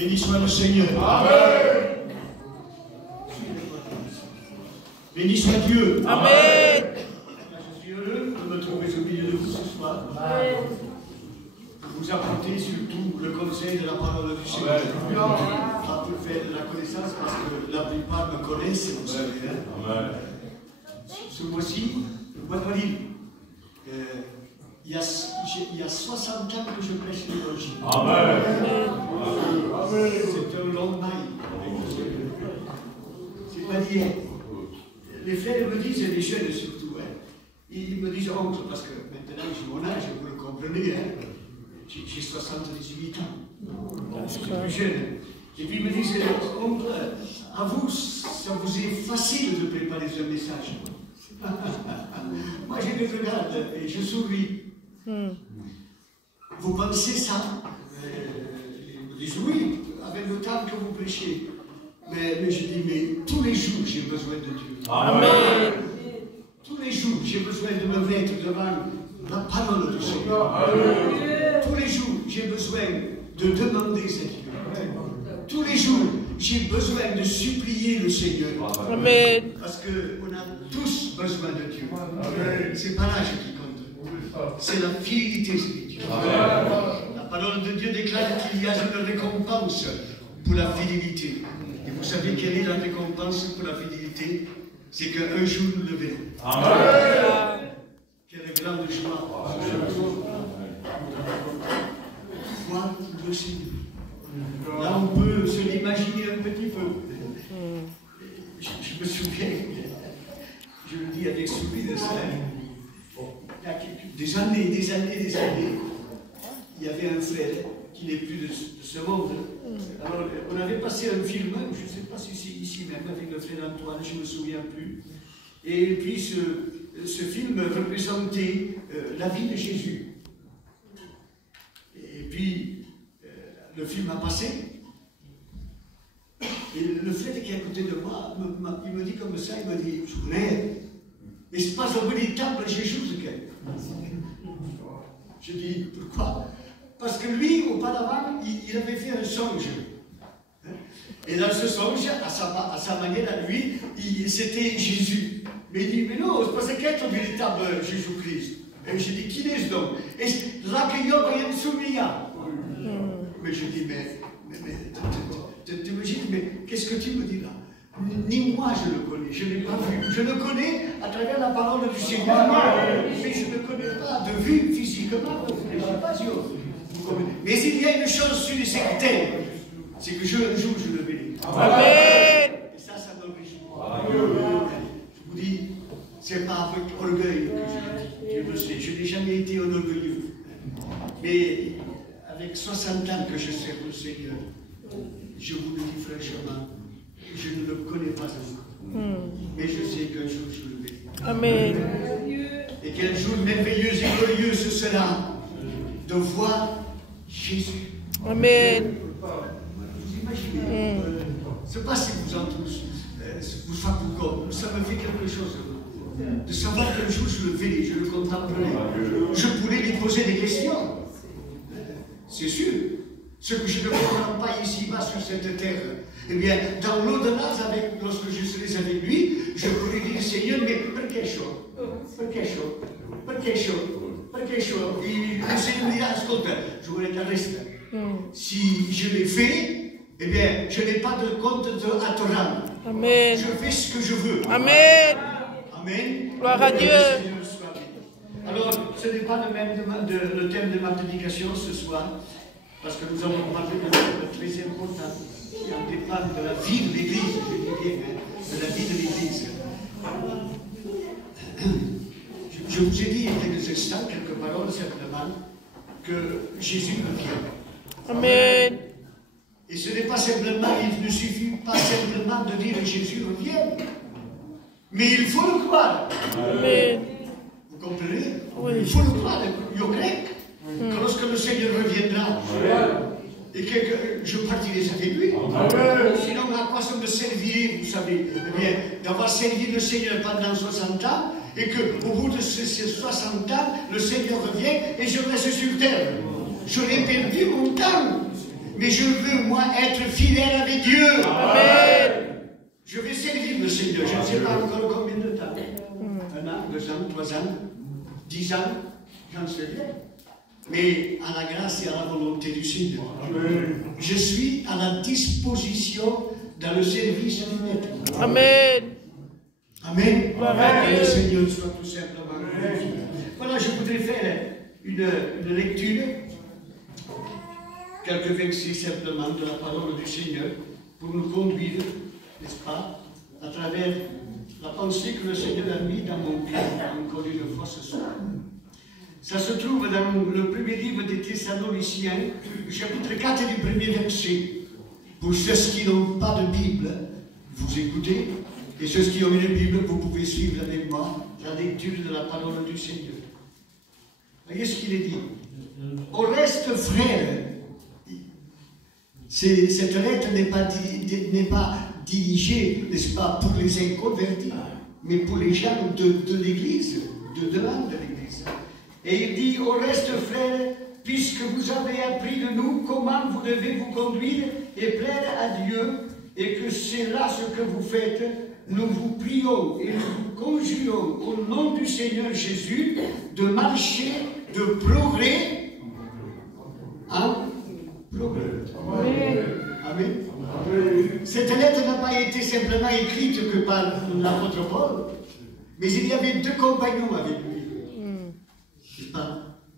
Béni soit le Seigneur. Amen. Béni soit Dieu. Amen. Je suis heureux de me trouver au milieu de vous ce soir. Amen. Vous apportez surtout le conseil de la parole du Seigneur. Pas pour faire de la connaissance, parce que la plupart me connaissent, vous savez. Hein? Ce mois-ci, le mois d'avril, il y a 60 ans que je prêche l'évangile. Amen. C'est un long bail avec le Seigneur. C'est pas d'hier. Les frères me disent, et les jeunes surtout, hein, ils me disent oncle, parce que maintenant j'ai mon âge, vous le comprenez, hein, j'ai 78 ans, je suis plus jeune. Et puis ils me disent, oncle, à vous, ça vous est facile de préparer ce message. Moi je les regarde et je souris. Vous pensez ça? Ils me disent oui, avec le temps que vous prêchez. Mais je dis, mais tous les jours j'ai besoin de Dieu. Amen. Tous les jours j'ai besoin de me mettre devant la parole du Seigneur. Amen. Tous les jours j'ai besoin de demander cette Dieu. Tous les jours j'ai besoin de supplier le Seigneur. Amen. Parce qu'on a tous besoin de Dieu. C'est pas l'âge qui compte. C'est la fidélité spirituelle. La parole de Dieu déclare qu'il y a une récompense pour la fidélité. Et vous savez quelle est la récompense pour la fidélité? C'est qu'un jour nous le verrons. Amen. Quelle grande joie. Voir le Seigneur. Là, on peut se l'imaginer un petit peu. Je me souviens, je le dis avec sourire de ça, il y a des années, il y avait un frère qui n'est plus de ce monde. Alors, on avait passé un film, je ne sais pas si c'est ici même, avec le frère Antoine, je ne me souviens plus. Et puis, ce film représentait la vie de Jésus. Et puis, le film a passé. Et le frère qui est à côté de moi, il me dit comme ça, il me dit, mais c'est pas un véritable Jésus, ce qu'elle. Je dis, pourquoi? Parce que lui, auparavant, il avait fait un songe. Et dans ce songe, à sa manière, à lui, c'était Jésus. Mais il dit, mais non, c'est pas qu'être un véritable Jésus-Christ. Et je dis, qui est-ce donc? Et là que yo rien soumia. Mais je dis, mais t'imagines, mais qu'est-ce que tu me dis là? Ni moi je le connais, je ne l'ai pas vu. Je le connais à travers la parole du Seigneur. Mais je ne le connais pas de vue physiquement. Je ne sais pas si mais il y a une chose sur les sectaires, c'est que un jour je le verrai. Amen. Et ça me réjouit. Je vous dis, c'est pas avec orgueil que je le dis. Dieu le sait, je n'ai jamais été un orgueilleux. Mais avec 60 ans que je sers le Seigneur, je vous le dis franchement, je ne le connais pas encore. Mais je sais qu'un jour je le verrai. Amen. Et qu'un jour merveilleux et glorieux ce sera de voir Jésus. Amen. Vous imaginez, je ne sais pas si vous en tous, vous faites comme, ça me fait quelque chose de savoir qu'un jour je le verrai, je le contemplerai. Je pourrai lui poser des questions. C'est sûr. Ce que je ne comprends pas ici-bas sur cette terre, eh bien, dans l'au-delà, lorsque je serai avec lui, je pourrai dire, Seigneur, mais pourquoi chaud? Pourquoi chaud? Pourquoi chaud? Perché il Seigneur me dira, ascolta, je voulais t'en rester. Si je l'ai fait, eh bien, je n'ai pas de compte à te rendre. Amen. Je fais ce que je veux. Amen. Amen. Gloire à Dieu. Alors, ce n'est pas le thème de ma prédication ce soir, parce que nous avons parlé d'un thème très important qui en dépend de la vie de l'Église, je dis bien, de la vie de l'Église. Je vous ai dit il y a quelques instants, quelques paroles simplement, que Jésus revient. Amen. Et ce n'est pas simplement, il ne suffit pas simplement de dire Jésus revient, mais il faut le croire. Amen. Vous comprenez? Oui. Il faut le croire, au grec, que lorsque le Seigneur reviendra, et que je partirai avec lui. Sinon, à quoi ça me servirait, vous savez, eh bien, d'avoir servi le Seigneur pendant 60 ans, et qu'au bout de ces 60 ans, le Seigneur revient et je reste sur terre. J'aurais perdu mon temps. Mais je veux, moi, être fidèle avec Dieu. Amen. Je vais servir le Seigneur. Je ne sais pas encore combien de temps. 1 an, 2 ans, 3 ans, 10 ans, j'en sais rien. Mais à la grâce et à la volonté du Seigneur. Je suis à la disposition dans le service du Maître. Amen. Amen. Amen. Que le Seigneur soit tout simplement glorifié. Voilà, je voudrais faire une lecture, quelques versets simplement de la parole du Seigneur, pour nous conduire, n'est-ce pas, à travers la pensée que le Seigneur a mis dans mon cœur, encore une fois ce soir. Ça se trouve dans le premier livre des Thessaloniciens, chapitre 4 du premier verset. Pour ceux qui n'ont pas de Bible, vous écoutez, et ceux qui ont une Bible, vous pouvez suivre avec moi la lecture de la parole du Seigneur. Voyez ce qu'il est dit. Au reste, frères, cette lettre n'est pas dirigée, n'est-ce pas, pour les inconvertis, mais pour les gens de l'Église, de l'âme de l'Église. Et il dit, au reste, frères, puisque vous avez appris de nous comment vous devez vous conduire et plaire à Dieu, et que c'est là ce que vous faites, nous vous prions et nous vous conjurons au nom du Seigneur Jésus de marcher de progrès en progrès. Amen. Amen. Cette lettre n'a pas été simplement écrite que par l'apôtre Paul, mais il y avait 2 compagnons avec lui.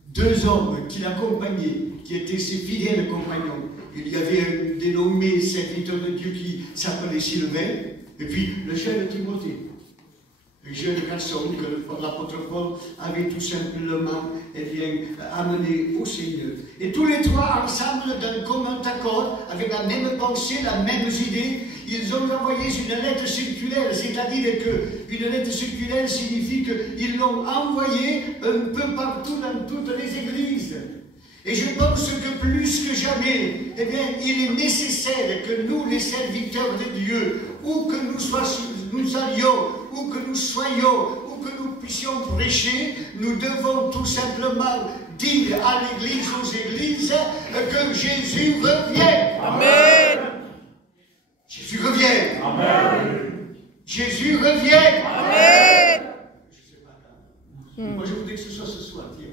Deux hommes qui l'accompagnaient, qui étaient ses fidèles compagnons. Il y avait un dénommé serviteur de Dieu qui s'appelait Sylvain, et puis le jeune Timothée, le jeune garçon que l'apôtre Paul avait tout simplement amené au Seigneur. Et tous les trois, ensemble, d'un commun accord, avec la même pensée, la même idée, ils ont envoyé une lettre circulaire, c'est-à-dire qu'une lettre circulaire signifie qu'ils l'ont envoyée un peu partout dans toutes les églises. Et je pense que plus que jamais, eh bien, il est nécessaire que nous, les serviteurs de Dieu, où que nous allions, où que nous soyons, où que nous puissions prêcher, nous devons tout simplement dire à l'Église, aux églises, que Jésus revient. Amen. Jésus revient. Amen. Jésus revient. Amen. Je ne sais pas quand. Moi, je voudrais que ce soit ce soir, tiens.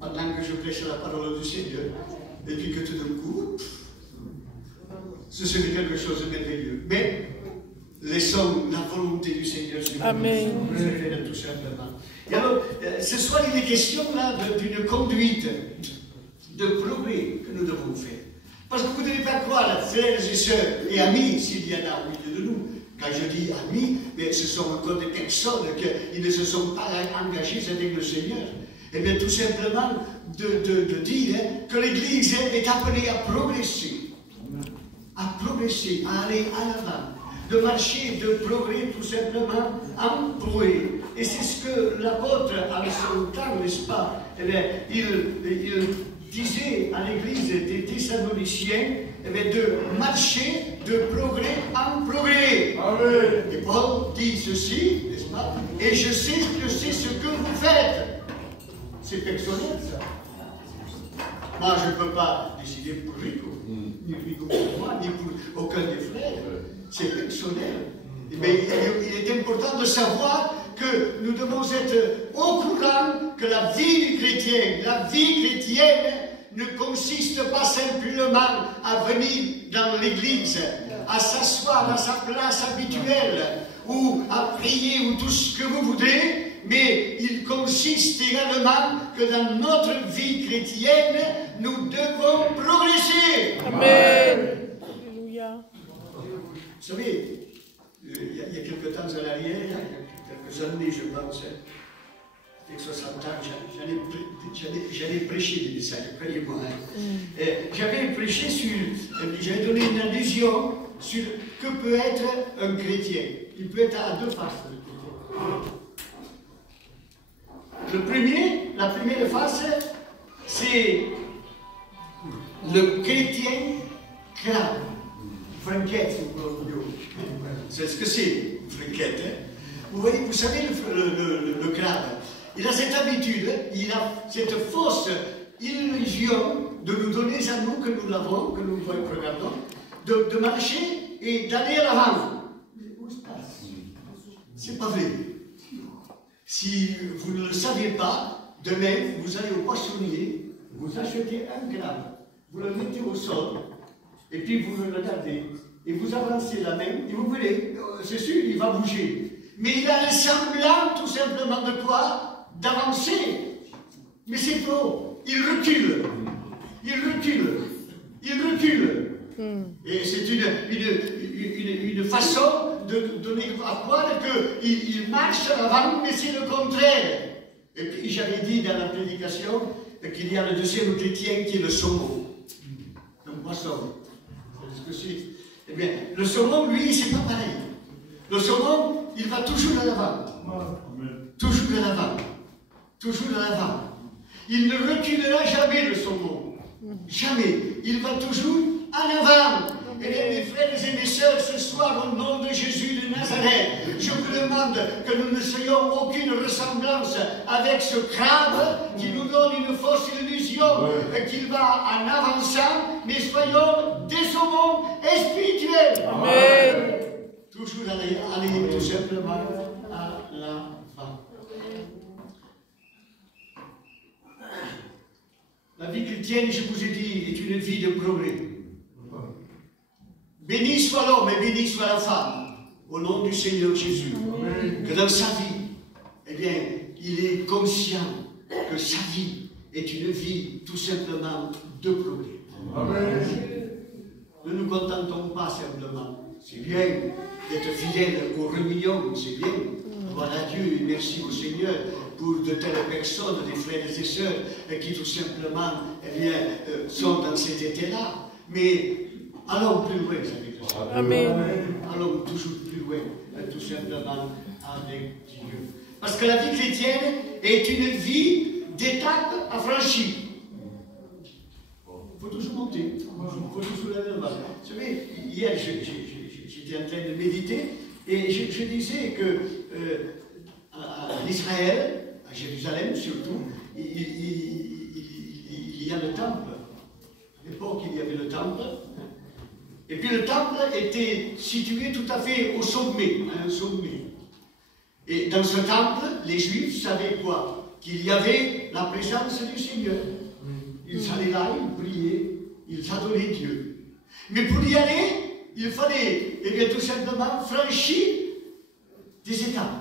Pendant que je prêche la parole du Seigneur, et puis que tout d'un coup, ce serait quelque chose de merveilleux. Mais laissons la volonté du Seigneur se faire tout simplement. Et alors, ce soir, il est question là d'une conduite de progrès que nous devons faire. Parce que vous ne devez pas croire, frères et sœurs et amis, s'il y en a au milieu de nous. Quand je dis amis, mais ce sont encore des personnes qui ne se sont pas engagées avec le Seigneur. Eh bien, tout simplement, de dire que l'Église est appelée à progresser, à aller à l'avant, de marcher de progrès tout simplement en progrès. Et c'est ce que l'apôtre, à son temps, n'est-ce pas, eh bien, il disait à l'Église des Thessaloniciens, eh bien, de marcher de progrès en progrès. Amen. Et Paul dit ceci, n'est-ce pas, et je sais que c'est ce que vous faites. C'est personnel, ça. Moi, je ne peux pas décider pour Rico, ni Rico pour moi, ni pour aucun des frères. C'est personnel. Mais il est important de savoir que nous devons être au courant que la vie chrétienne ne consiste pas simplement à venir dans l'église, à s'asseoir à sa place habituelle, ou à prier, ou tout ce que vous voudrez, mais il consiste également que dans notre vie chrétienne, nous devons progresser. Amen. Alléluia. Vous savez, il y a quelques temps à l'arrière, il y a quelques années, je pense, avec 60 ans, j'allais prêcher des messages, croyez-moi. J'avais donné une allusion sur que peut être un chrétien. Il peut être à 2 faces, le chrétien. La première face, c'est le chrétien crabe. Franquette, c'est ce que c'est, franquette. Vous savez, le crabe, il a cette habitude, il a cette force, il religion de nous donner à nous, que nous l'avons, que nous regardons, de marcher et d'aller à l'avant. C'est pas vrai. Si vous ne le savez pas, demain, vous allez au poissonnier, vous achetez un gramme, vous le mettez au sol, et puis vous le regardez, et vous avancez la main, et vous verrez, c'est sûr, il va bouger. Mais il a un semblant, tout simplement, de quoi? D'avancer. Mais c'est faux. Il recule. Il recule. Il recule. Et c'est une façon de donner à croire qu'il marche à l'avant, mais c'est le contraire. Et puis j'avais dit dans la prédication qu'il y a le deuxième chrétien qui est le saumon. Un poisson. C'est ce que c'est. Eh bien, le saumon, lui, c'est pas pareil. Le saumon, il va toujours à l'avant. Toujours à l'avant. Toujours à l'avant. Il ne reculera jamais, le saumon. Jamais. Il va toujours en avant. Eh bien, mes frères et mes sœurs, ce soir, au nom de Jésus de Nazareth, je vous demande que nous ne soyons aucune ressemblance avec ce crabe qui nous donne une fausse illusion qu'il va en avançant, mais soyons des saumons spirituels. Amen. Toujours aller tout simplement à l'avant. La vie chrétienne, je vous ai dit, est une vie de progrès. Béni soit l'homme et béni soit la femme, au nom du Seigneur Jésus. Amen. Que dans sa vie, eh bien, il est conscient que sa vie est une vie tout simplement de progrès. Amen. Ne nous contentons pas simplement. C'est bien d'être fidèle aux réunions, c'est bien. Voilà Dieu et merci au Seigneur pour de telles personnes, des frères et sœurs, qui tout simplement eh bien, sont dans cet état-là. Mais allons plus loin avec le Seigneur. Amen. Allons toujours plus loin, tout simplement avec Dieu. Parce que la vie chrétienne est une vie d'étapes à franchir. Il faut toujours monter, il faut toujours aller là-bas. Vous savez, hier, j'étais en train de méditer et je disais que en Israël, à Jérusalem surtout, il y a le temple. À l'époque, il y avait le temple. Et puis le temple était situé tout à fait au sommet, à un sommet. Et dans ce temple, les Juifs savaient quoi? Qu'il y avait la présence du Seigneur. Ils allaient là, ils priaient, ils adoraient Dieu. Mais pour y aller, il fallait, eh bien, tout simplement franchir des étapes,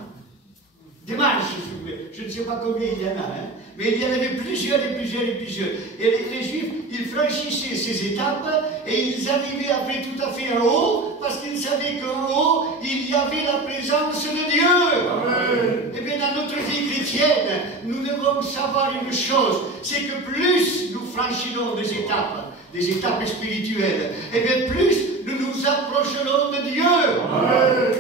des marches, s'il vous plaît. Je ne sais pas combien il y en a, hein, mais il y en avait plusieurs et plusieurs et plusieurs. Et les Juifs, ils franchissaient ces étapes et ils arrivaient après tout à fait en haut, parce qu'ils savaient qu'en haut, il y avait la présence de Dieu. Amen. Et bien, dans notre vie chrétienne, nous devons savoir une chose, c'est que plus nous franchirons des étapes spirituelles, et bien plus nous nous approcherons de Dieu. Amen.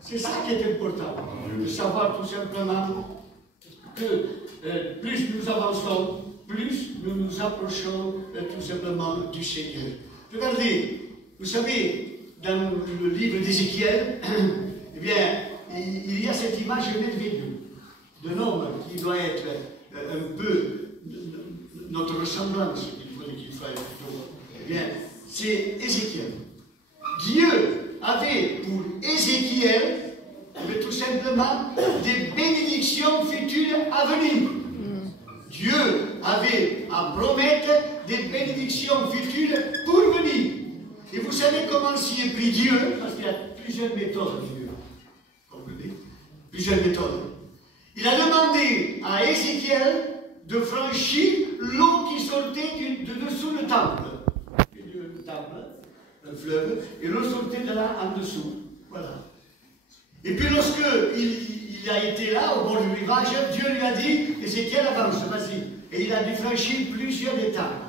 C'est ça qui est important, de savoir tout simplement que plus nous avançons, plus nous nous approchons tout simplement du Seigneur. Regardez, vous savez, dans le livre d'Ézéchiel, eh bien, il y a cette image merveilleuse d'un homme qui doit être un peu notre ressemblance, il faudrait qu'il fasse plutôt. Eh bien, c'est Ézéchiel. Dieu avait pour Ézéchiel tout simplement des bénédictions futures à venir. Dieu avait à promettre des bénédictions futures pour venir. Et vous savez comment s'y est pris Dieu? Parce qu'il y a plusieurs méthodes, Dieu. Comprenez? Plusieurs méthodes. Il a demandé à Ézéchiel de franchir l'eau qui sortait de dessous le temple. Le temple, un fleuve, et l'eau sortait de là en dessous. Voilà. Et puis lorsque il a été là, au bord du rivage, Dieu lui a dit, Ézéchiel avance, vas-y. Et il a dû franchir plusieurs étapes.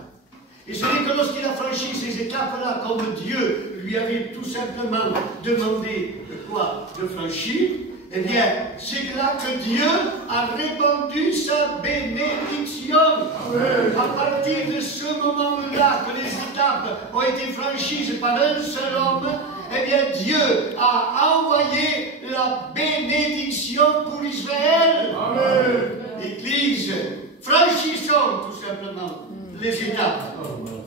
Et ce n'est que lorsqu'il a franchi ces étapes-là, comme Dieu lui avait tout simplement demandé de quoi? De franchir, eh bien, c'est là que Dieu a répandu sa bénédiction. Amen. À partir de ce moment-là, que les étapes ont été franchies par un seul homme, eh bien, Dieu a envoyé la bénédiction pour Israël. Amen. Église, franchissons tout simplement les étapes.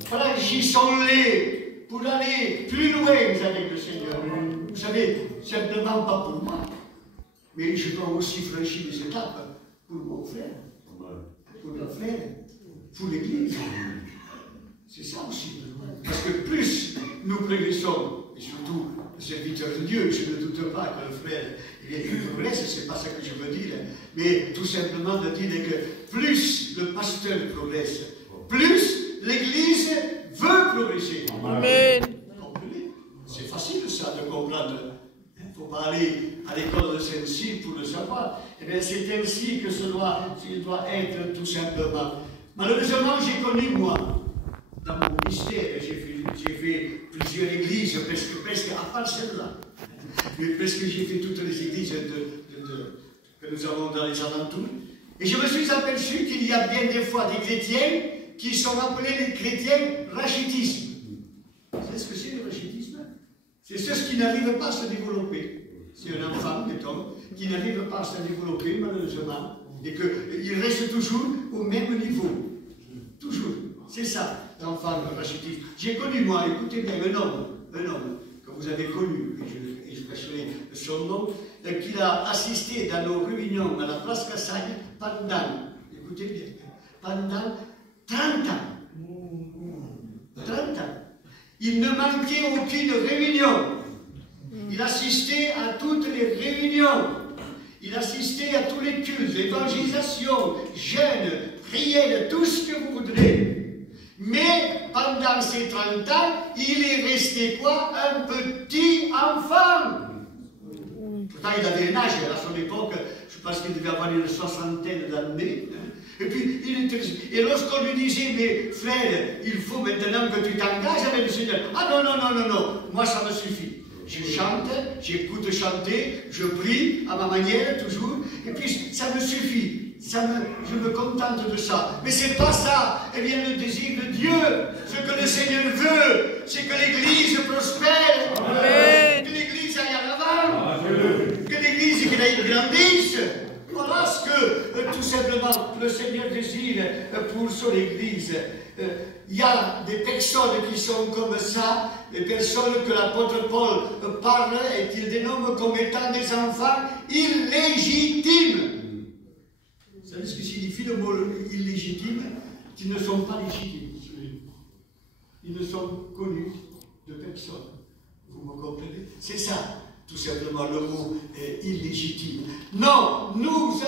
Franchissons-les pour aller plus loin avec le Seigneur. Vous savez, simplement pas pour moi, mais je dois aussi franchir les étapes pour mon frère, pour notre frère, pour l'Église. C'est ça aussi. Parce que plus nous progressons, et surtout le serviteur de Dieu, je ne doute pas que le frère il progresse, c'est pas ça que je veux dire, mais tout simplement de dire que plus le pasteur progresse, plus l'Église veut progresser. Amen. C'est facile ça de comprendre. Il ne faut pas aller à l'école de Saint-Cyr pour le savoir. Eh bien, c'est ainsi que il doit être tout simplement. Malheureusement, j'ai connu moi, dans mon ministère, j'ai fait plusieurs églises, presque à part celle-là. Mais presque j'ai fait toutes les églises que nous avons dans les alentours. Et je me suis aperçu qu'il y a bien des fois des chrétiens qui sont appelés les chrétiens rachitistes. Vous savez ce que c'est le rachitisme? C'est ceux qui n'arrivent pas à se développer. C'est un enfant, mettons, qui n'arrive pas à se développer, malheureusement, et qu'il reste toujours au même niveau. Toujours. C'est ça, l'enfant rachitisme. J'ai connu, moi, écoutez bien, un homme, que vous avez connu, et je cacherai son nom, qu'il a assisté dans nos réunions à la place Cassagne pendant, écoutez bien, pendant 30 ans. 30 ans. Il ne manquait aucune réunion. Il assistait à toutes les réunions. Il assistait à tous les cultes, évangélisation, jeûne, prière, tout ce que vous voudrez. Mais pendant ces 30 ans, il est resté quoi? Un petit enfant. Pourtant, il avait un âge à son époque, je pense qu'il devait avoir une soixantaine d'années. Et puis, et lorsqu'on lui disait, mais frère, il faut maintenant que tu t'engages avec le Seigneur. Ah non, non, non, non, non, moi ça me suffit. Je chante, j'écoute chanter, je prie à ma manière toujours, et puis ça me suffit. Je me contente de ça. Mais c'est pas ça. Eh bien, le désir de Dieu, ce que le Seigneur veut, c'est que l'Église prospère. Amen. Que l'Église aille en avant. Amen. Que l'Église grandisse. Voilà ce que, tout simplement, le Seigneur désire pour son Église. Il y a des personnes qui sont comme ça, des personnes que l'apôtre Paul parle et qu'il dénomme comme étant des enfants illégitimes. Vous savez ce que signifie le mot illégitime? Qui ne sont pas légitimes. Ils ne sont connus de personne. Vous me comprenez? C'est ça, tout simplement, le mot illégitime. Non, nous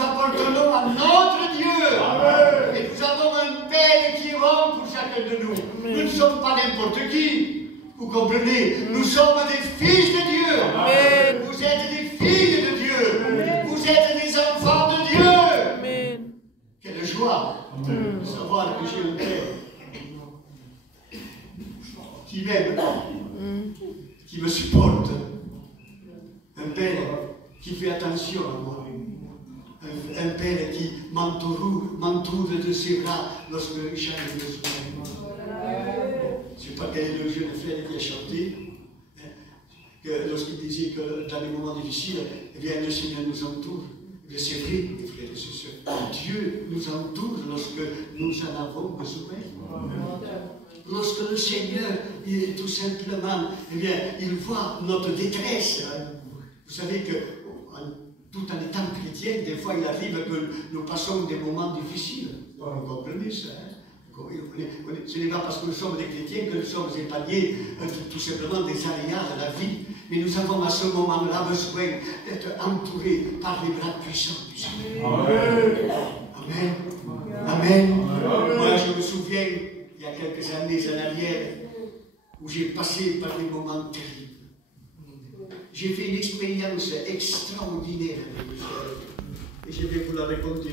appartenons à notre Dieu. Amen. Et nous avons un Père qui est bon pour chacun de nous. Amen. Nous ne sommes pas n'importe qui. Vous comprenez? Amen. Nous sommes des fils de Dieu. Amen. Vous êtes des filles de Dieu. Amen. Vous êtes des enfants de Dieu. Amen. Quelle joie de savoir que j'ai un Père qui m'aime, qui me supporte. Un Père qui fait attention à moi. Un Père qui m'entoure de ses bras lorsque j'arrive besoin. Je ne sais pas quel est le jeune frère qui a chanté, lorsqu'il disait que dans les moments difficiles, eh bien, le Seigneur nous entoure. C'est vrai, mes frères et sœurs. Dieu nous entoure lorsque nous en avons besoin. Lorsque le Seigneur, tout simplement, eh bien, il voit notre détresse. Vous savez que, tout en étant chrétien, des fois il arrive que nous passons des moments difficiles. Vous comprenez ça? Ce n'est pas parce que nous sommes des chrétiens que nous sommes épargnés tout simplement des aléas de la vie. Mais nous avons à ce moment-là besoin d'être entourés par les bras puissants du Seigneur. Amen. Amen. Amen. Moi, je me souviens, il y a quelques années en arrière, où j'ai passé par des moments terribles. J'ai fait une expérience extraordinaire avec le Seigneur. Et je vais vous la raconter.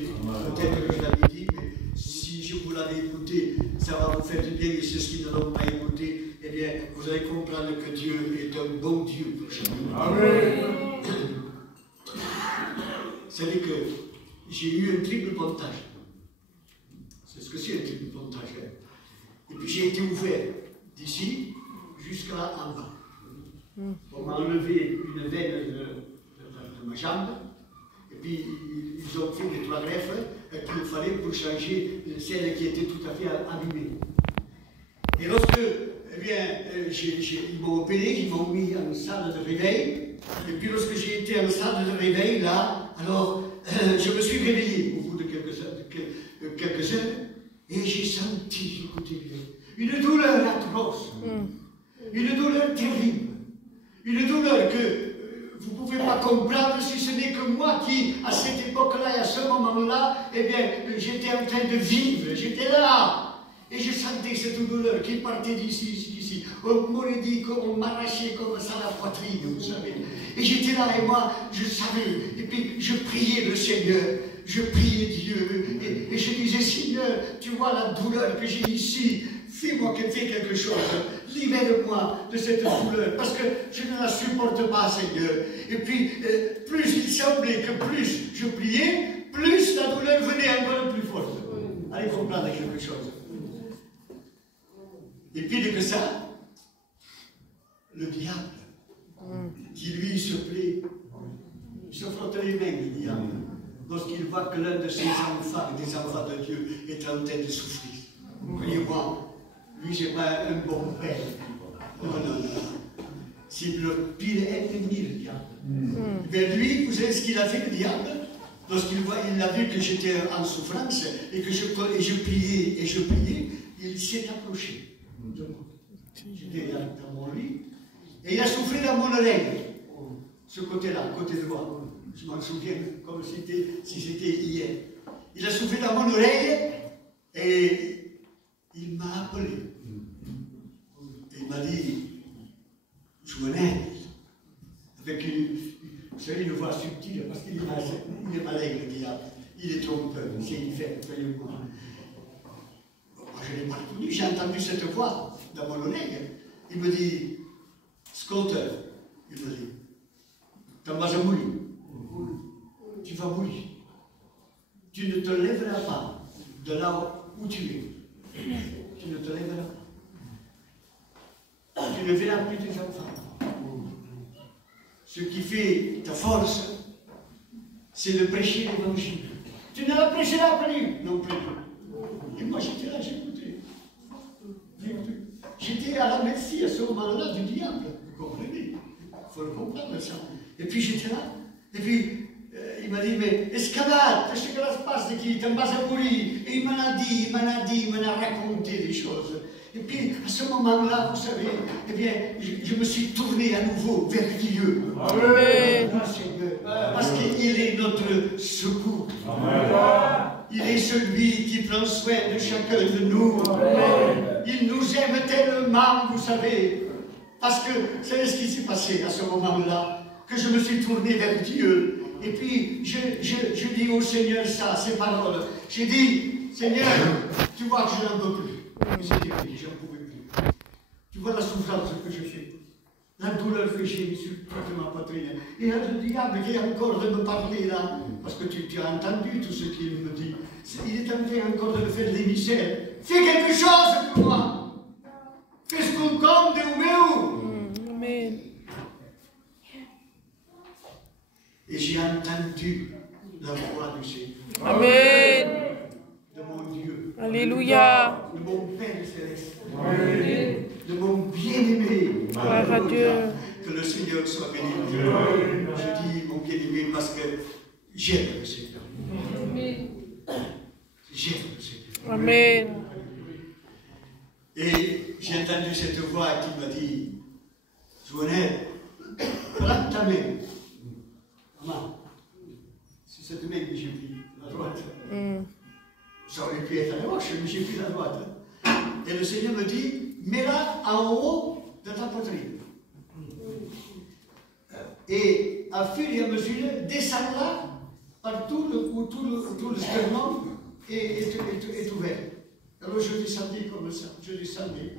Peut-être que je l'avais dit, mais si je vous l'avais écouté, ça va vous faire du bien. Et ceux qui ne l'ont pas écouté, eh bien, vous allez comprendre que Dieu est un bon Dieu pour chacun. Amen. Vous savez que j'ai eu un triple pontage. C'est ce que c'est un triple pontage. Et puis j'ai été ouvert d'ici jusqu'à là en bas. On m'a enlevé une veine de ma jambe. Et puis ils ont fait les 3 greffes qu'il fallait pour pour changer celle qui était tout à fait abîmée. Et lorsque, eh bien, ils m'ont opéré, ils m'ont mis en salle de réveil, et puis lorsque j'ai été en salle de réveil, là, alors, je me suis réveillé au bout de quelques heures, et j'ai senti, écoutez bien, une douleur atroce, une douleur terrible, une douleur que vous ne pouvez pas comprendre si ce n'est que moi qui, à cette époque-là et à ce moment-là, eh bien, j'étais en train de vivre, j'étais là. Et je sentais cette douleur qui partait d'ici. On m'aurait dit qu'on m'arrachait comme ça la poitrine, vous savez. Et j'étais là et moi, je savais. Et puis je priais le Seigneur, je priais Dieu. Et je disais, Seigneur, tu vois la douleur que j'ai ici. Fais-moi quelque chose. Libère-moi de cette douleur. Parce que je ne la supporte pas, Seigneur. Et puis, plus il semblait que plus je priais, plus la douleur venait encore plus forte. Allez comprendre quelque chose. Et puis de que ça, le diable, qui lui se plaît, il se frotte les mains, le diable, lorsqu'il voit que l'un de ses enfants, des enfants de Dieu, est en train de souffrir. Croyez-moi, lui, c'est pas un bon père. Non. C'est le pire ennemi, le diable. Mais lui, vous savez ce qu'il a fait, le diable? Lorsqu'il a vu que j'étais en souffrance et que je priais, il s'est approché. J'étais dans mon lit et il a soufflé dans mon oreille, ce côté-là, côté droit. Je m'en souviens comme si c'était hier. Il a soufflé dans mon oreille et il m'a appelé. Et il m'a dit, Joël, avec une voix subtile, parce qu'il est malin, le diable. Il est trompeur, c'est différent, croyez-moi. Je l'ai pas reconnu, j'ai entendu cette voix dans mon oreille. Il me dit, Scott, il me dit, tu vas mourir. Tu vas mourir. Tu ne te lèveras pas de là où tu es. Tu ne te lèveras pas. Tu ne verras plus tes enfants. Ce qui fait ta force, c'est de prêcher l'évangile. Tu ne la prêcheras plus non plus. Et moi j'étais là, j'écoutais. J'étais à la merci à ce moment-là du diable, vous comprenez? Il faut le comprendre ça. Et puis j'étais là, et puis il m'a dit, mais escalade, qu'est-ce que ça se passe de qui? Tu vas à mourir. Et il m'en a dit, il m'en a raconté des choses. Et puis à ce moment-là, vous savez, eh bien, je me suis tourné à nouveau vers Dieu. Amen. Parce qu'il est notre secours. Amen. Il est celui qui prend soin de chacun de nous. Amen. Il nous aime tellement, vous savez. Parce que, vous savez ce qui s'est passé à ce moment-là? Que je me suis tourné vers Dieu. Et puis, je dis au Seigneur ça, ces paroles. J'ai dit, Seigneur, tu vois que je n'en peux plus. J'ai dit, oui, je n'en pouvais plus. Tu vois la souffrance que je fais. La douleur que j'ai sur toute ma poitrine. Et là, le diable qui est encore de me parler là, parce que tu as entendu tout ce qu'il me dit. Il est en train encore de me faire des misères. Fais quelque chose pour moi. Fais ce qu'on compte de meu. Amen. Et j'ai entendu la voix du Seigneur. Amen. De mon Dieu. Alléluia. De mon Père céleste. Amen. De mon bien-aimé. Gloire à Dieu. Que le Seigneur soit béni. Amen. Je dis mon bien-aimé parce que j'aime le Seigneur. Amen. J'aime le Seigneur. Amen. Et j'ai entendu cette voix qui m'a dit, Joël, voilà ta main. Maman, c'est cette main que j'ai pris, la droite. Ça aurait pu être à la gauche, mais j'ai pris la droite. Et le Seigneur me dit, mets-la en haut de ta poitrine. Et à fur et à mesure, descends-la par tout le sternum est ouvert. Alors je descendais comme ça, je descendais.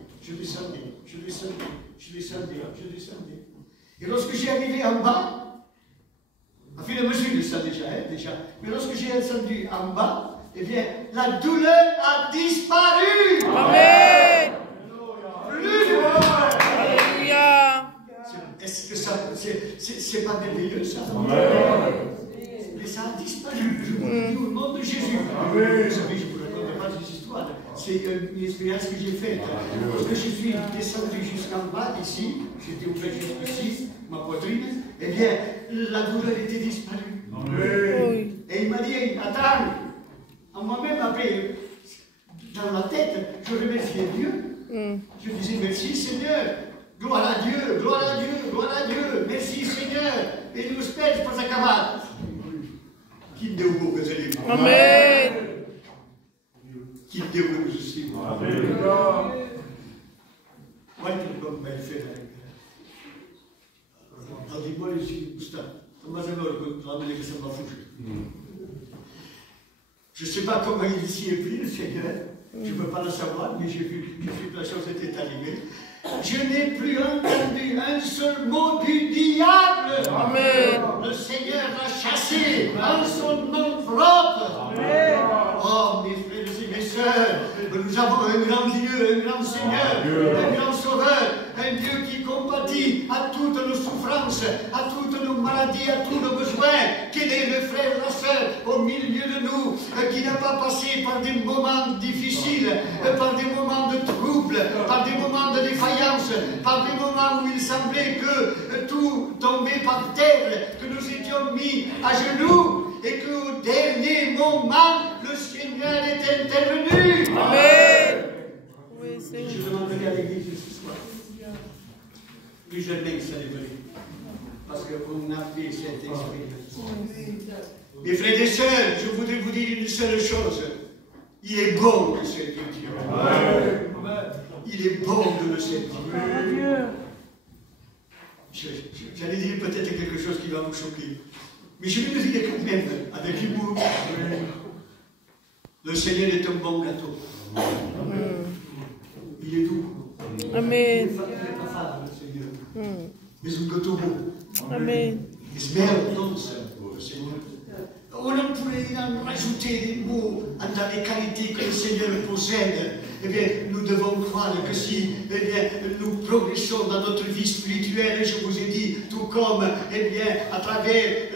Et lorsque j'ai arrivé en bas, à fur et à mesure ça déjà, mais lorsque j'ai descendu en bas, eh bien, la douleur a disparu. Amen. Plus de douleur. Alléluia. Est-ce que ça, c'est pas merveilleux ça? Amen. Mais ça a disparu. Je vous le dis au nom de Jésus. Amen. Vous savez, c'est une expérience que j'ai faite. Parce que je suis descendu jusqu'en bas, ici, j'étais ouvert jusqu'ici, ma poitrine, eh bien, la douleur était disparue. Oui. Et il m'a dit, attends, en moi-même, après, dans la tête, je remerciais Dieu. Je disais, merci Seigneur, gloire à Dieu, gloire à Dieu, gloire à Dieu, merci Seigneur, et nous spèce pour sa camarade. Qui me dévoue que je l'ai vu. Amen. Qui me dévoue que je suis. Amen. Moi, je peux me faire avec. Alors, dis-moi, je suis Gustave. Comment ça va ramener que ça m'a fouché? Je ne sais pas comment il s'y est pris, le Seigneur. Je ne peux pas le savoir, mais j'ai vu que la chose était arrivée. Je n'ai plus entendu un seul mot du diable. Amen. Le Seigneur l'a chassé en son nom propre. Amen. Oh, mes frères et mes sœurs, nous avons un grand Dieu, un grand Seigneur, un grand Sauveur, un Dieu qui compatit à toutes nos souffrances, à toutes nos maladies, à tous nos besoins. Quel est le frère, la sœur au milieu de nous, qui n'a pas passé par des moments difficiles, par des moments de trouble, par des moments de défaillance, par des moments où il semblait que tout tombait par terre, que nous étions mis à genoux, et qu'au dernier moment, le Seigneur est intervenu. Amen. Oui, Seigneur. Je demanderai à l'église ce soir. Plus jamais que ça n'est venu. Parce qu'on a fait cette expérience. Mes frères et sœurs, je voudrais vous dire une seule chose. Il est bon de servir Dieu. Il est bon de le servir. J'allais dire peut-être quelque chose qui va vous choquer. Mais je vais le dire quand même, avec humour. Le Seigneur est un bon gâteau. Il est doux. Amen. Il n'est pas fade, le Seigneur. Mais un gâteau beau. Amen. Il se met dans le Seigneur. On pourrait en rajouter des mots dans les qualités que le Seigneur possède. Eh bien, nous devons croire que si nous progressons dans notre vie spirituelle, je vous ai dit, tout comme à travers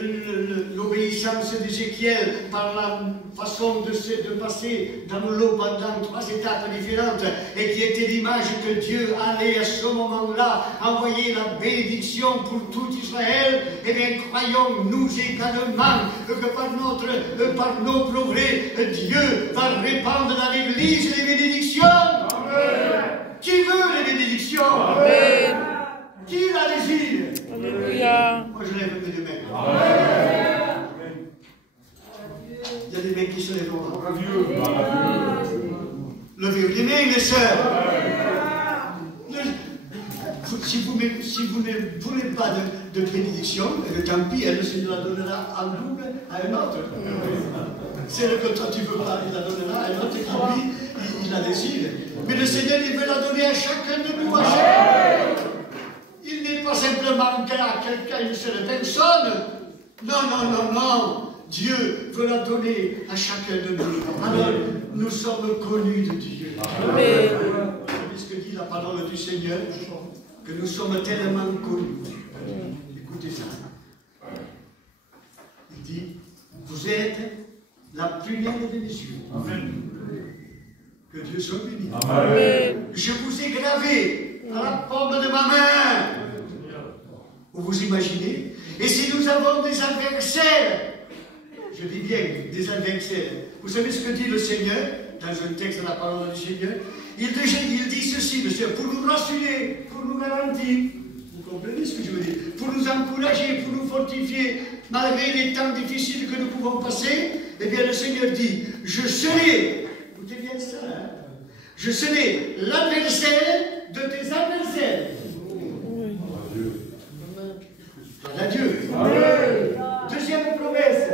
l'obéissance d'Ézéchiel, par la façon de passer dans l'eau pendant 3 étapes différentes, et qui était l'image que Dieu allait à ce moment-là envoyer la bénédiction pour tout Israël, eh bien, croyons-nous également que par nos progrès, Dieu va répandre dans l'Église les bénédictions. Amen. Qui veut les bénédictions? Amen. Qui la désire? Alléluia. Moi, je lève mes mains. Amen. Il y a des mains qui se lèvent. Levez les mains, mes sœurs. Si vous ne voulez pas de bénédiction, tant pis, le Seigneur la donnera en double à un autre. C'est le que toi tu veux pas, il la donnera à un autre qui lui, il la décide. Mais le Seigneur, il veut la donner à chacun de nous. Il n'est pas simplement qu'à quelqu'un, une seule personne. Non. Dieu veut la donner à chacun de nous. Alors, nous sommes connus de Dieu. Amen. C'est ce que dit la parole du Seigneur, que nous sommes tellement connus. Écoutez ça. Il dit, vous êtes la première des messieurs. Amen. Que Dieu soit béni. Amen. Je vous ai gravé à la paume de ma main. Vous imaginez? Et si nous avons des adversaires, je dis bien des adversaires, vous savez ce que dit le Seigneur dans un texte de la parole du Seigneur? Il dit ceci, le Seigneur, pour nous rassurer, pour nous garantir. Vous comprenez ce que je veux dire? Pour nous encourager, pour nous fortifier, malgré les temps difficiles que nous pouvons passer, eh bien le Seigneur dit, je serai, écoutez bien ça, hein? Je serai l'adversaire de tes adversaires. Adieu. Deuxième promesse.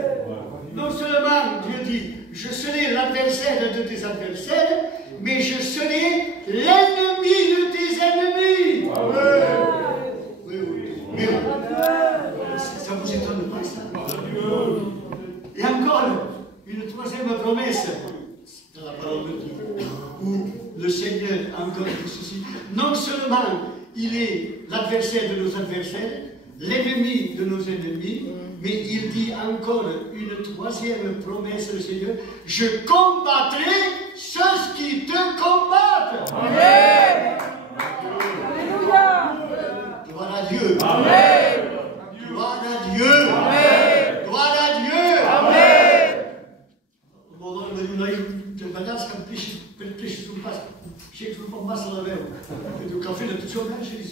Non seulement Dieu dit, je serai l'adversaire de tes adversaires, mais je serai l'ennemi de tes ennemis. Oui. Mais ça vous étonne pas, ça? Et encore, une troisième promesse dans la parole de Dieu, où le Seigneur encore dit ceci. Non seulement il est l'adversaire de nos adversaires, l'ennemi de nos ennemis, mais il dit encore une troisième promesse, le Seigneur, je combattrai ceux qui te perché je ne pas masser la veille. Et donc en fait, de toute façon,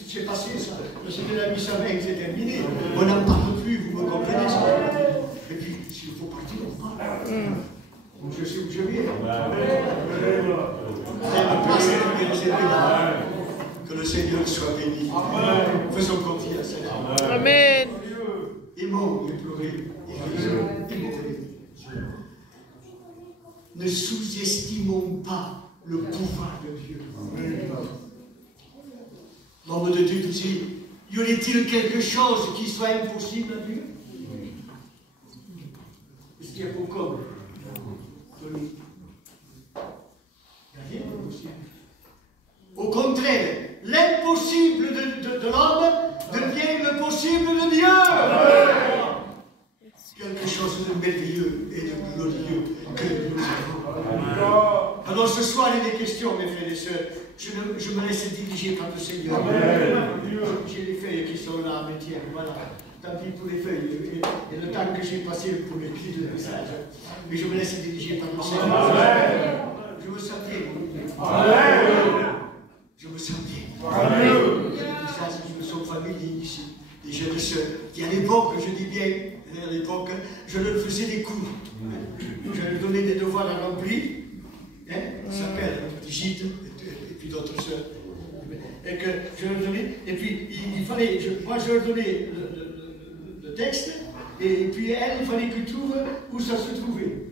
j'ai passé ça. Parce que la mise à main, c'est terminé. On n'en parle plus, vous me comprenez ça. Et puis, s'il faut partir, on part. Je sais où je viens. La place est réservée là. Que le Seigneur soit béni. Faisons confiance. Amen. Aimons les pleurer. Ne sous-estimons pas le pouvoir de Dieu. L'homme de Dieu disait, y aurait-il quelque chose qui soit impossible à Dieu? Est-ce qu'il y a beaucoup de lui? Il n'y a rien d'impossible. Au contraire, l'impossible de l'homme devient le possible de Dieu. Quelque chose de merveilleux et de glorieux que nous avons. Alors ce soir, il est question, mes frères et sœurs, je me laisse diriger par le Seigneur. J'ai les feuilles qui sont là, mais tiens, voilà. Tant pis pour les feuilles et le temps que j'ai passé pour l'écrit de message. Mais je me laisse diriger par le Seigneur. Je me sens bien. Je me sens bien. Je me sens familier ici. Les jeunes sœurs, qui à l'époque, je dis bien, à l'époque, je leur faisais des cours. Je leur donnais des devoirs à remplir. Ça s'appelle Brigitte et puis d'autres sœurs. Et que je leur donnais, et puis il fallait, moi je leur donnais le texte, et puis elle, il fallait qu'elle trouve où ça se trouvait.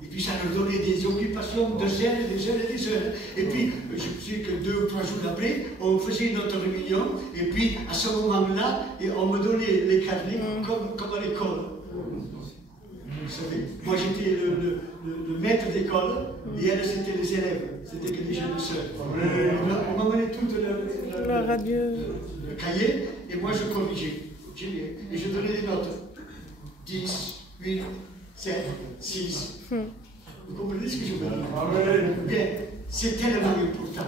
Et puis ça leur donnait des occupations de zèle, des heures et des heures. Et puis, je sais que 2 ou 3 jours après, on faisait notre réunion, et puis à ce moment-là, on me donnait les carnets comme à l'école. Vous savez, moi j'étais le maître d'école, et elles c'était les élèves, c'était que des jeunes sœurs. On m'amenait tout le cahier, et moi je corrigeais. Et je donnais des notes. 10, 8, 7, 6. Vous comprenez ce que je veux dire? Bien, c'est tellement important.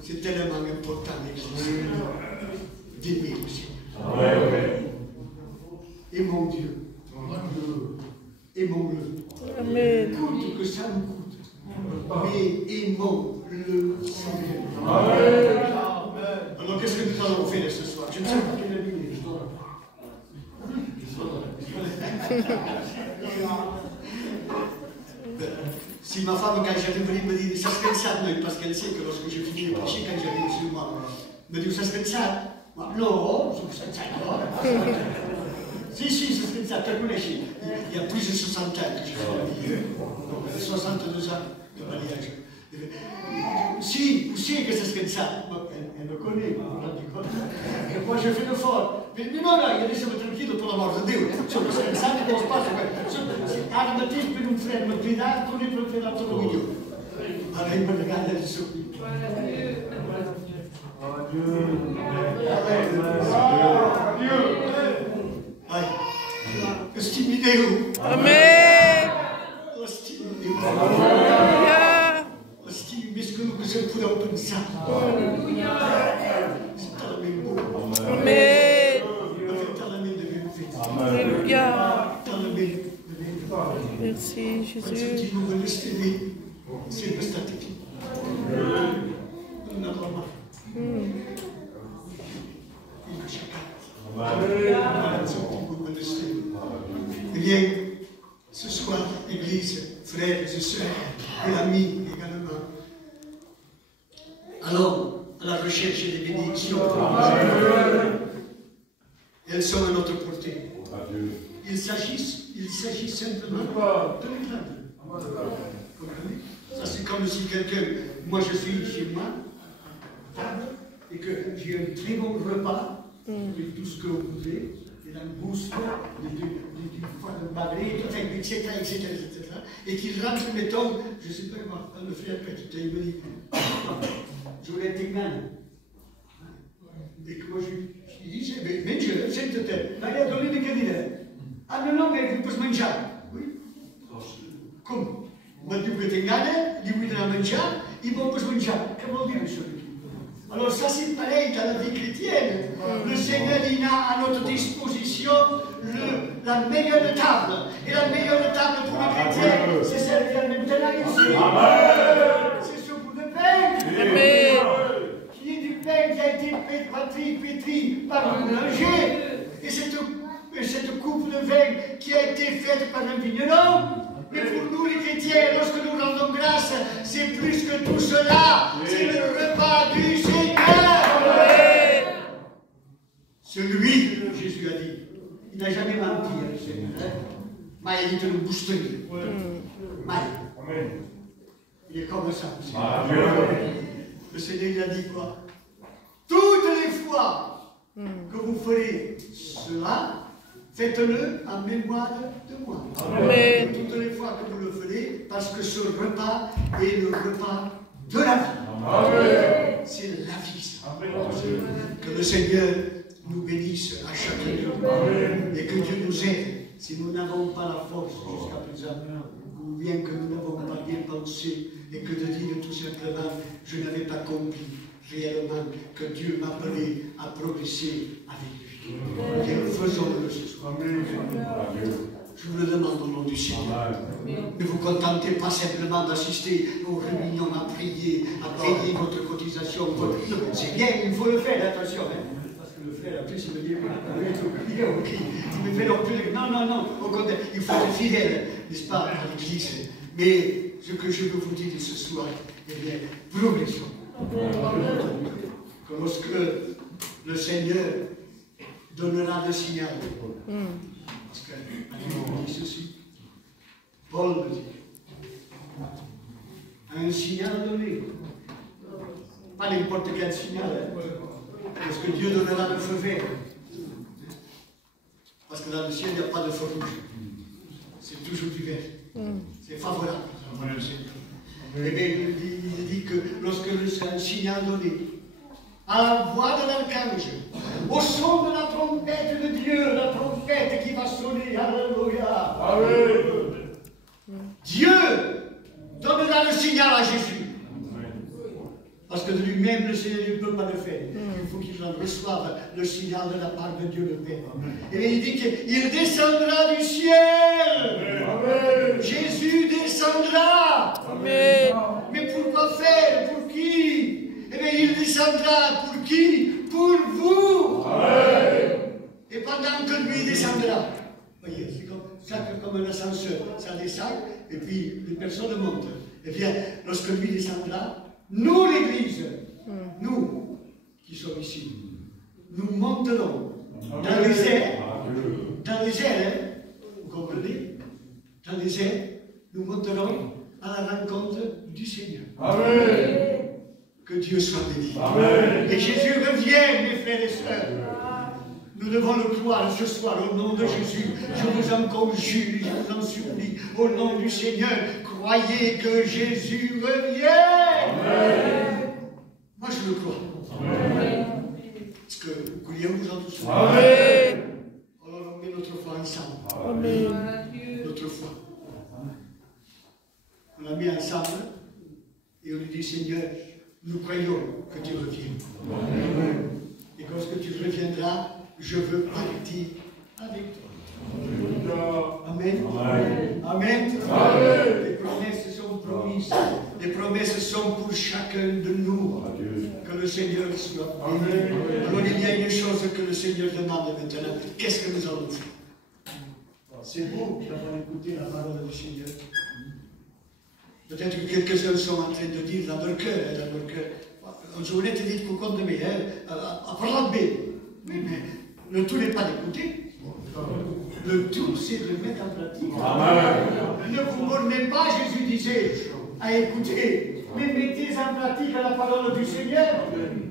C'est tellement important d'aimer le Seigneur. Aimons Dieu. Aimons-le. Amen. Coûte que ça nous coûte. Mais aimons-le Seigneur. Alors qu'est-ce que nous allons faire ce soir? Je ne sais pas quelle minute. Si ma femme, quand j'arrive, me dit ça serait ça, parce qu'elle sait que lorsque je finis le péché, quand j'arrive sur moi, me dit ça serait ça. Non, ça serait ça. Si, ça serait ça, tu connais. Il y a plus de 60 ans que je fais la vie. 62 ans de mariage. Si, vous savez que ça serait ça. Elle me connaît, vous vous rendez compte. Et moi je fais le fort. Mais non, laissez-moi tranquille pour l'amor de Dio. Sono scherzando, non spazio. Armatis per un freno, gridato per un freno video. Avremmo le gambe di su. Stimideu. Amen. Stimideu. Stimideu, quello che si può pensare. Amen. Alléluia. Merci Jésus. Eh bien, ce soir, Église, frères et sœurs, et amis également, allons à la recherche des bénédictions. Elles sont à notre portée. Il s'agit simplement de les prendre. Ça, c'est comme si quelqu'un, moi je suis chez moi, et que j'ai un très bon repas, avec tout ce que vous voulez, des langoustes, du foie de magret, etc., et qu'il rentre, mettons, je ne sais pas moi, le frère petit, il me dit, je voulais t'aimer. Et que moi je dis, mais Dieu, sente-te, ma gli ha donné des candidats. Ah non, mais vous pouvez manger. Oui. Come? Ma diu che t'engane, gli vuoi mangiare, il bon peut manger. Che vuol dire ça? Alors ça c'est pareil dans la vie chrétienne. Le Seigneur il a à notre disposition la meilleure table. Et la meilleure table pour le chrétien, c'est celle C'est ce bout de pain. Amen. Qui est du pain qui a été pétri par le boulanger. Et cette coupe de vin qui a été faite par un vigneron. Mais pour nous les chrétiens, lorsque nous rendons grâce, c'est plus que tout cela. C'est le repas du Seigneur. Celui que Jésus a dit, il n'a jamais menti, le Seigneur. Mais il te le booste. Il est comme ça. Le Seigneur il a dit quoi? Toutes les fois que vous ferez cela, faites-le en mémoire de moi. Amen. Toutes les fois que vous le ferez, parce que ce repas est le repas de la vie. C'est la vie. Ça. Que le Seigneur nous bénisse à chacun de nous. Et que Dieu nous aide. Si nous n'avons pas la force jusqu'à présent, ou bien que nous n'avons pas bien pensé, et que de dire tout simplement, je n'avais pas compris réellement que Dieu m'appelait à progresser avec lui. Et faisons-le ce soir. Je vous le demande au nom du Seigneur. Ne vous contentez pas simplement d'assister aux réunions à payer votre cotisation. C'est bien, il faut le faire, attention. Parce que le frère, en plus, il me dit, il est ok. Il me fait non plus. Non, au contraire, il faut être fidèle, n'est-ce pas, à l'Église. Mais ce que je veux vous dire ce soir, eh bien, progressons. Que lorsque le Seigneur donnera le signal, parce que on dit ceci, Paul me dit, un signal donné, pas n'importe quel signal, parce que Dieu donnera le feu vert, parce que dans le ciel il n'y a pas de feu rouge, c'est toujours du vert, c'est favorable. Et bien, il dit que lorsque un signal donné, à la voix de l'archange, au son de la trompette de Dieu, la trompette qui va sonner, alléluia. Dieu donnera le signal à Jésus. Parce que de lui-même, le Seigneur ne peut pas le faire. Il faut qu'il reçoive le signal de la part de Dieu le Père. Et il dit qu'il descendra du ciel. Amen. Jésus descendra. Amen. Mais pourquoi faire? Pour qui? Eh bien, il descendra pour qui? Pour vous. Amen. Et pendant que lui descendra, voyez, c'est comme un ascenseur. Ça descend, et puis les personnes montent. Eh bien, lorsque lui descendra, nous, l'Église, nous qui sommes ici, nous monterons dans les airs. Dans les airs, hein, vous comprenez? Dans les airs, nous monterons à la rencontre du Seigneur. Amen. Que Dieu soit béni. Amen. Et Jésus revient, mes frères et sœurs. Nous devons le croire ce soir au nom de Jésus. Je vous en conjure, je vous en supplie, au nom du Seigneur, croyez que Jésus revient. Amen. Moi je le crois. Amen. Est-ce que vous croyez vous en tous? Amen. Alors on met notre foi ensemble. Amen. Notre foi. On la met ensemble et on lui dit, Seigneur, nous croyons que tu reviens. Amen. Et lorsque tu reviendras, je veux partir avec toi. Amen. Amen. Amen. Amen. Les promesses sont promises. Les promesses sont pour chacun de nous. Que le Seigneur soit. Amen. Alors il y a une chose que le Seigneur demande maintenant. Qu'est-ce que nous allons faire? C'est beau d'avoir écouté la parole du Seigneur. Peut-être que quelques-uns sont en train de dire dans leur cœur, on se voulait te dire qu'on compte de mes, à parler de mes. Oui, mais le tout n'est pas d'écouter. Le tout, c'est de le mettre en pratique. Amen. Ne vous bornez pas, Jésus disait, à écouter, mais mettez en pratique la parole du Seigneur.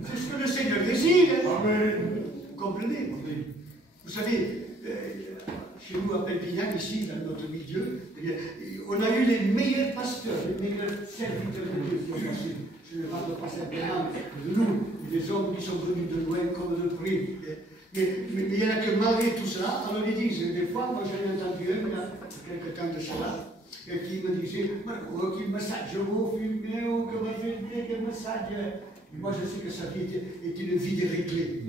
C'est ce que le Seigneur désire. Amen. Vous comprenez? Vous savez, chez nous à Perpignan, ici, dans notre milieu, on a eu les meilleurs pasteurs, les meilleurs serviteurs de Dieu. Je ne parle pas simplement de nous, des hommes qui sont venus de loin comme de près. Mais il y en a que malgré tout cela, alors ils disent, des fois, moi j'en ai entendu un, il y a quelques temps de cela, qui me disait, quel message vous filmez, que vous faites, quel message. Et moi je sais que sa vie est une vie déréglée.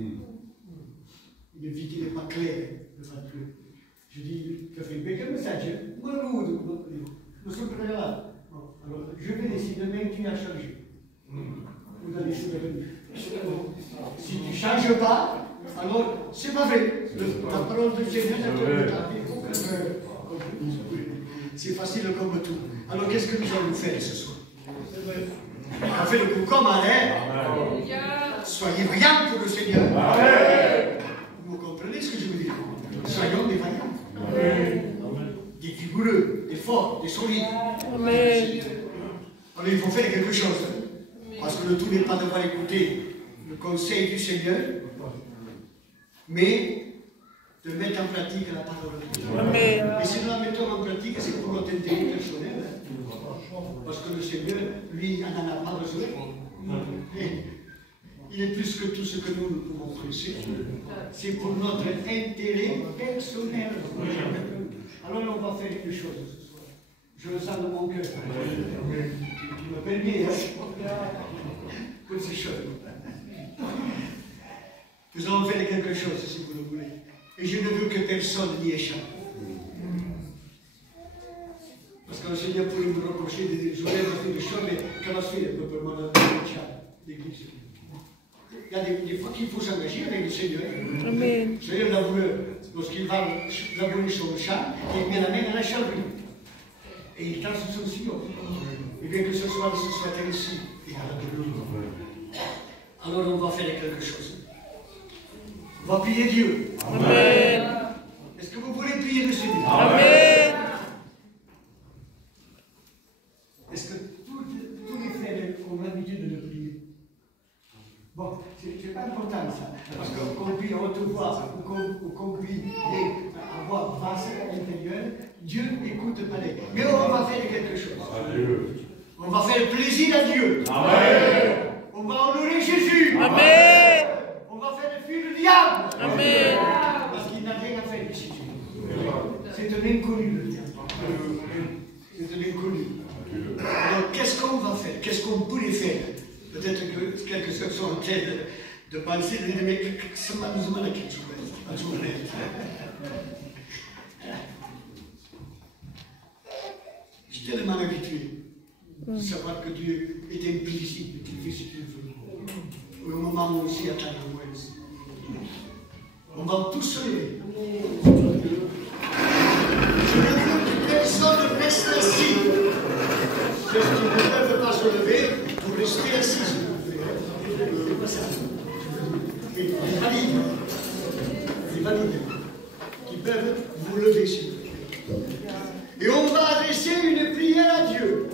Une vie qui n'est pas claire devant Dieu. Je dis, tu as fait quel message? Moi, nous sommes là. Alors, je vais décider demain que tu as changé. Ou dans les souvenirs. Si tu ne changes pas, alors c'est pas vrai. La parole de Dieu n'est pas c'est facile comme tout. Alors qu'est-ce que nous allons faire ce soir? On fait le coup comme à l'air. Soyez vaillants pour le Seigneur. Vous comprenez ce que je veux dire? Soyons des vaillants. Des vigoureux, des forts, des solides. Amen. Alors il faut faire quelque chose. Parce que le tout n'est pas devoir écouter le conseil du Seigneur, mais de mettre en pratique la parole de Dieu. Amen. Et si nous la mettons en pratique, c'est pour notre intérêt personnel. Parce que le Seigneur, lui, n'en a pas besoin. Il est plus que tout ce que nous pouvons penser. C'est pour notre intérêt personnel. Alors on va faire quelque chose ce soir. Je le sens dans mon cœur. Tu me permets, pour ces choses. Nous allons faire quelque chose, si vous le voulez. Et je ne veux que personne n'y échappe. Parce que le Seigneur pourrait me reprocher de dire, je voulais faire des choses, mais comment se fait le peuple l'église? Il y a des fois qu'il faut s'engager avec le Seigneur. Amen. Le Seigneur laboureur, lorsqu'il va labourer son champ, il met la main dans la charrue. Et il tend sur son sillon. Et bien que ce soit ainsi. Alors on va faire quelque chose. On va prier Dieu. Amen. Est-ce que vous voulez prier le Seigneur? Amen. Est-ce que tous les frères ont l'habitude de prier? Bon, c'est pas important ça, parce qu'on prie à haute voix, ou qu'on prie à voix basse à l'intérieur, Dieu écoute pareil. Mais on va faire quelque chose. On va faire plaisir à Dieu. Amen. On va honorer Jésus. Amen. On va faire fuir le diable. Amen. Parce qu'il n'a rien à faire ici. C'est un inconnu le diable. C'est un inconnu. Alors qu'est-ce qu'on va faire? Qu'est-ce qu'on pourrait faire? Peut-être que quelques-uns sont en train de penser, de dire, mais ça m'a nous demandé quelque chose. Je suis tellement habitué de savoir que Dieu est imprévisible, qu'il fait ce qu'il veut. Au moment où on s'y attend le moins. On va tous se lever. Je ne veux que personne reste assis. Ceux qui ne peuvent pas se lever, vous restez assis. Les valides, qui peuvent vous lever, s'il vous plaît. Et on va adresser une prière à Dieu.